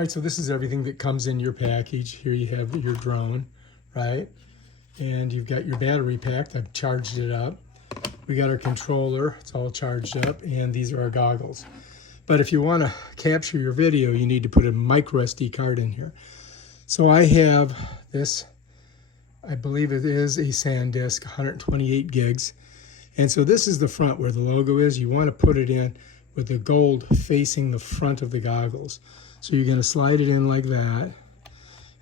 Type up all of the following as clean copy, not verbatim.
All right, so this is everything that comes in your package. Here you have your drone, right? And you've got your battery pack. I've charged it up. We got our controller. It's all charged up. And these are our goggles. But if you want to capture your video, you need to put a microSD card in here. So I have this, I believe it is a SanDisk, 128 gigs. And so this is the front where the logo is. You want to put it in with the gold facing the front of the goggles. So you're going to slide it in like that.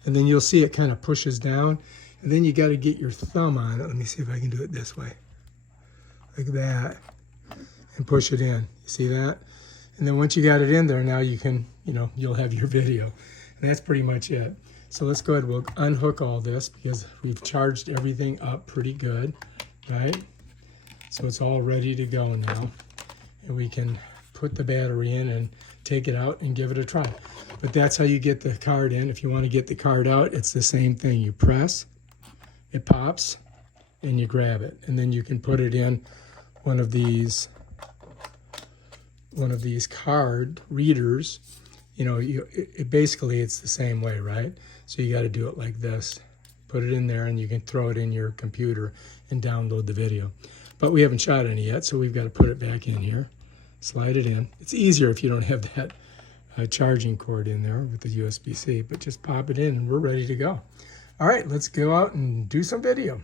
And then you'll see it kind of pushes down. And then you got to get your thumb on it. Let me see if I can do it this way. Like that. And push it in. You see that? And then once you got it in there, now you can, you'll have your video. And that's pretty much it. So let's go ahead, we'll unhook all this because we've charged everything up pretty good, right? So it's all ready to go now. And we can put the battery in and take it out and give it a try. But that's how you get the card in. If you want to get the card out, it's the same thing. You press, it pops, and you grab it. And then you can put it in one of these card readers. Basically it's the same way, right? So you got to do it like this. Put it in there and you can throw it in your computer and download the video. But we haven't shot any yet, so we've got to put it back in here. Slide it in. It's easier if you don't have that charging cord in there with the USB-C, but just pop it in and we're ready to go. All right, let's go out and do some video.